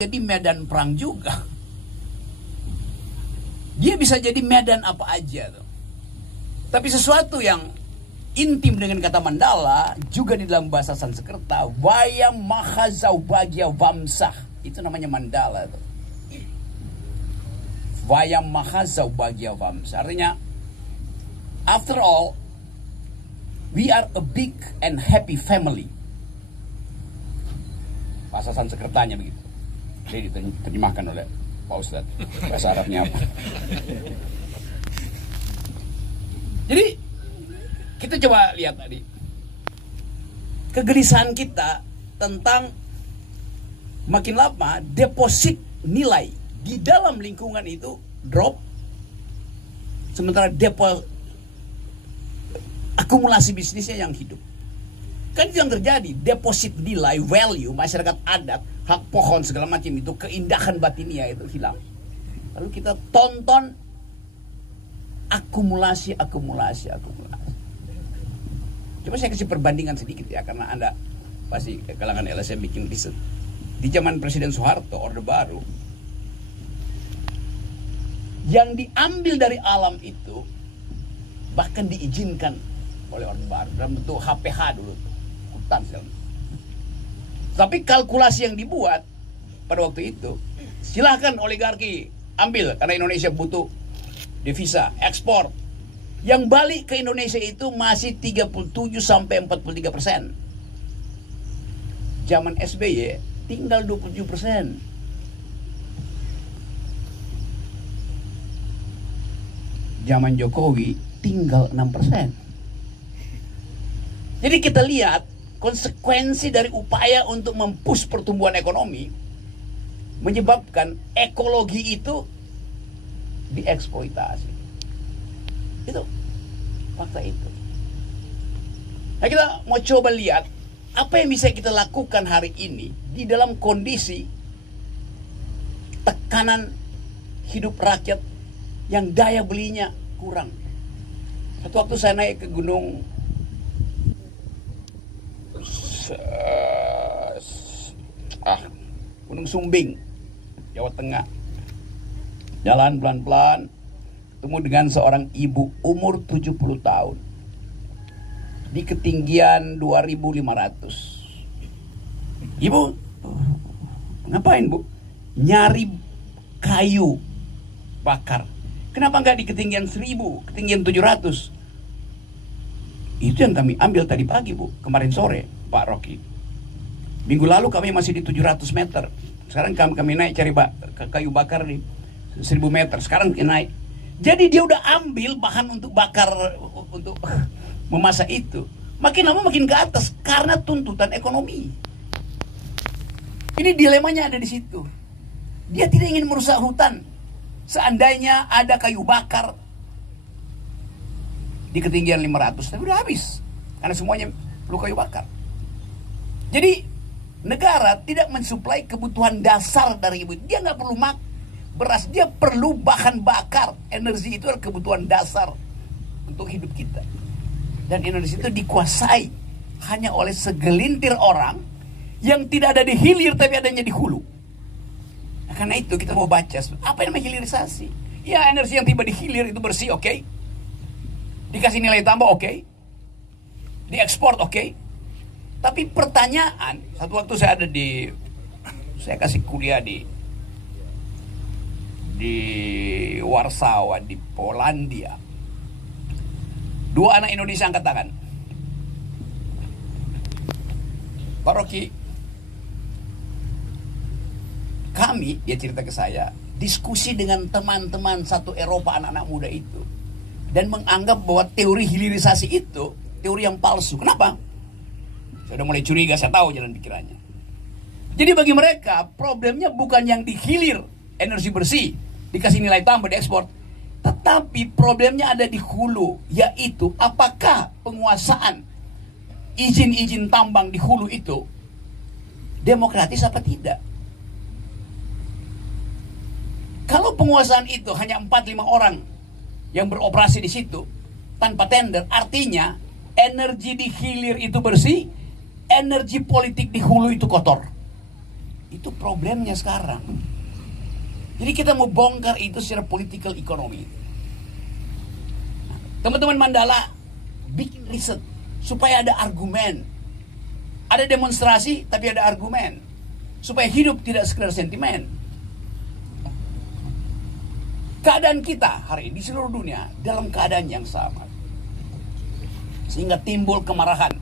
jadi medan perang juga. Dia bisa jadi medan apa aja tuh. Tapi sesuatu yang intim dengan kata Mandala juga di dalam bahasa Sanskerta, Vayam Mahazaubagya Vamsah, itu namanya Mandala tuh. Vayam Mahazaubagya Vamsah artinya, after all, we are a big and happy family. Bahasa Sanskertanya begitu. Jadi diterjemahkan oleh Pak Ustadz. Bahasa Arabnya apa? Jadi kita coba lihat tadi kegelisahan kita tentang makin lama deposit nilai di dalam lingkungan itu drop, sementara akumulasi bisnisnya yang hidup. Kan itu yang terjadi, deposit nilai, value, masyarakat adat, hak pohon segala macam itu, keindahan batinia itu hilang. Lalu kita tonton akumulasi. Coba saya kasih perbandingan sedikit ya, karena Anda pasti kalangan LSM bikin riset. Di zaman Presiden Soeharto, Orde Baru, yang diambil dari alam itu bahkan diizinkan oleh Orde Baru dalam bentuk HPH dulu tuh, hutan segala. Tapi kalkulasi yang dibuat pada waktu itu, silahkan oligarki ambil karena Indonesia butuh devisa ekspor. Yang balik ke Indonesia itu masih 37 sampai 43%. Zaman SBY tinggal 27%. Zaman Jokowi tinggal 6%. Jadi kita lihat konsekuensi dari upaya untuk mempush pertumbuhan ekonomi menyebabkan ekologi itu dieksploitasi. Itu fakta itu. Nah, kita mau coba lihat apa yang bisa kita lakukan hari ini di dalam kondisi tekanan hidup rakyat yang daya belinya kurang. Satu waktu saya naik ke Gunung Sumbing, Jawa Tengah. Jalan pelan-pelan, ketemu dengan seorang ibu umur 70 tahun di ketinggian 2.500. Ibu, ngapain Bu? Nyari kayu bakar. Kenapa nggak di ketinggian 1.000, ketinggian 700? Itu yang kami ambil tadi pagi Bu, kemarin sore Pak Rocky. Minggu lalu kami masih di 700 meter. Sekarang kami naik cari kayu bakar di 1.000 meter. Sekarang naik. Jadi dia udah ambil bahan untuk bakar, untuk memasak itu. Makin lama makin ke atas karena tuntutan ekonomi. Ini dilemanya ada di situ. Dia tidak ingin merusak hutan. Seandainya ada kayu bakar di ketinggian 500, tapi udah habis. Karena semuanya perlu kayu bakar. Jadi negara tidak mensuplai kebutuhan dasar dari ibu. Dia nggak perlu beras, dia perlu bahan bakar. Energi itu adalah kebutuhan dasar untuk hidup kita. Dan Indonesia itu dikuasai hanya oleh segelintir orang yang tidak ada di hilir tapi adanya di hulu. Nah, karena itu kita mau baca apa yang namanya hilirisasi. Ya, energi yang tiba di hilir itu bersih, oke. Dikasih nilai tambah, oke. Diekspor, oke. Tapi pertanyaan, satu waktu saya kasih kuliah di Warsawa, di Polandia. 2 anak Indonesia angkat tangan. Pak Rocky, kami, dia cerita ke saya, diskusi dengan teman-teman satu Eropa, anak-anak muda itu, dan menganggap bahwa teori hilirisasi itu teori yang palsu. Kenapa? Saya udah mulai curiga, saya tahu jalan pikirannya. Jadi bagi mereka problemnya bukan yang dihilir energi bersih, dikasih nilai tambah, diekspor, tetapi problemnya ada di hulu, yaitu apakah penguasaan izin-izin tambang di hulu itu demokratis apa tidak. Kalau penguasaan itu hanya 4-5 orang yang beroperasi di situ tanpa tender, artinya energi di hilir itu bersih, energi politik di hulu itu kotor. Itu problemnya sekarang. Jadi kita mau bongkar itu secara political economy. Teman-teman Mandala bikin riset supaya ada argumen. Ada demonstrasi tapi ada argumen. Supaya hidup tidak sekedar sentimen. Keadaan kita hari ini di seluruh dunia dalam keadaan yang sama. Sehingga timbul kemarahan.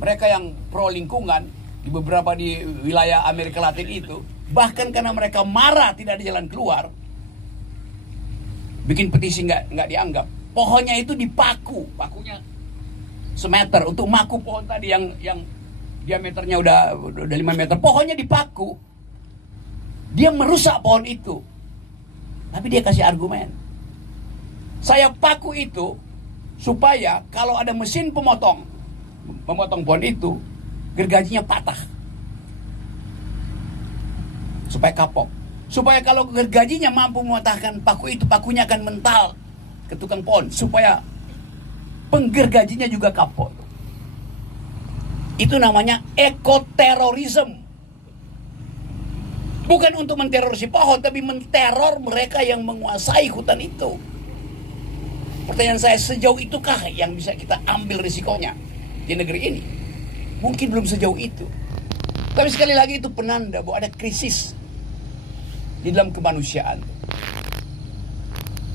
Mereka yang pro lingkungan di beberapa di wilayah Amerika Latin itu, bahkan karena mereka marah tidak ada jalan keluar, bikin petisi nggak dianggap. Pohonnya itu dipaku, pakunya semeter untuk maku pohon tadi yang diameternya udah 5 meter. Pohonnya dipaku, dia merusak pohon itu, tapi dia kasih argumen. Saya paku itu supaya kalau ada mesin memotong pohon itu, gergajinya patah, supaya kapok. Supaya kalau gergajinya mampu mematahkan paku itu, pakunya akan mental ke tukang pohon, supaya penggergajinya juga kapok. Itu namanya ekoterorisme. Bukan untuk menteror si pohon, tapi menteror mereka yang menguasai hutan itu. Pertanyaan saya, sejauh itukah yang bisa kita ambil risikonya di negeri ini? Mungkin belum sejauh itu. Tapi sekali lagi itu penanda bahwa ada krisis di dalam kemanusiaan.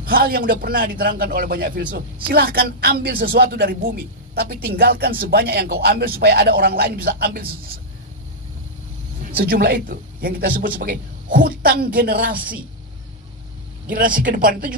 Hal yang udah pernah diterangkan oleh banyak filsuf. Silahkan ambil sesuatu dari bumi, tapi tinggalkan sebanyak yang kau ambil supaya ada orang lain bisa ambil sejumlah itu. Yang kita sebut sebagai hutang generasi. Generasi ke depan itu juga